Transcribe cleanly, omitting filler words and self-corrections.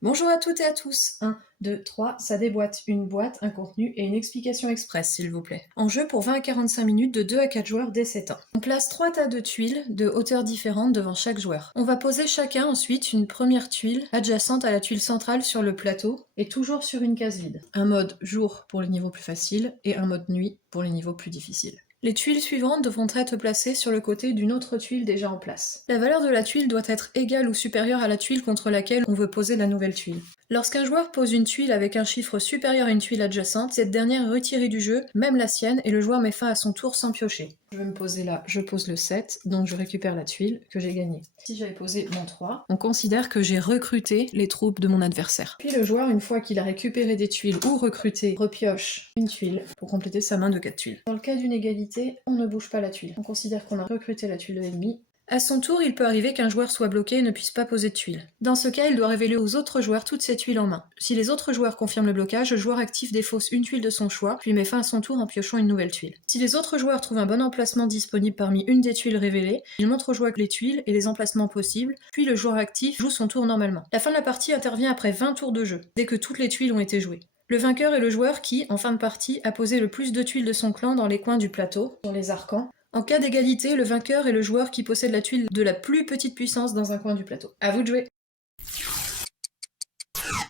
Bonjour à toutes et à tous. 1, 2, 3, ça déboîte. Une boîte, un contenu et une explication express, s'il vous plaît. En jeu pour 20 à 45 minutes de 2 à 4 joueurs dès 7 ans. On place 3 tas de tuiles de hauteurs différentes devant chaque joueur. On va poser chacun ensuite une première tuile adjacente à la tuile centrale sur le plateau et toujours sur une case vide. Un mode jour pour les niveaux plus faciles et un mode nuit pour les niveaux plus difficiles. Les tuiles suivantes devront être placées sur le côté d'une autre tuile déjà en place. La valeur de la tuile doit être égale ou supérieure à la tuile contre laquelle on veut poser la nouvelle tuile. Lorsqu'un joueur pose une tuile avec un chiffre supérieur à une tuile adjacente, cette dernière est retirée du jeu, même la sienne, et le joueur met fin à son tour sans piocher. Je vais me poser là, je pose le 7, donc je récupère la tuile que j'ai gagnée. Si j'avais posé mon 3, on considère que j'ai recruté les troupes de mon adversaire. Puis le joueur, une fois qu'il a récupéré des tuiles ou recruté, repioche une tuile pour compléter sa main de 4 tuiles. Dans le cas d'une égalité, on ne bouge pas la tuile. On considère qu'on a recruté la tuile de l'ennemi. À son tour, il peut arriver qu'un joueur soit bloqué et ne puisse pas poser de tuiles. Dans ce cas, il doit révéler aux autres joueurs toutes ses tuiles en main. Si les autres joueurs confirment le blocage, le joueur actif défausse une tuile de son choix, puis met fin à son tour en piochant une nouvelle tuile. Si les autres joueurs trouvent un bon emplacement disponible parmi une des tuiles révélées, il montre au joueur les tuiles et les emplacements possibles, puis le joueur actif joue son tour normalement. La fin de la partie intervient après 20 tours de jeu, dès que toutes les tuiles ont été jouées. Le vainqueur est le joueur qui, en fin de partie, a posé le plus de tuiles de son clan dans les coins du plateau, sur les arcans. En cas d'égalité, le vainqueur est le joueur qui possède la tuile de la plus petite puissance dans un coin du plateau. À vous de jouer!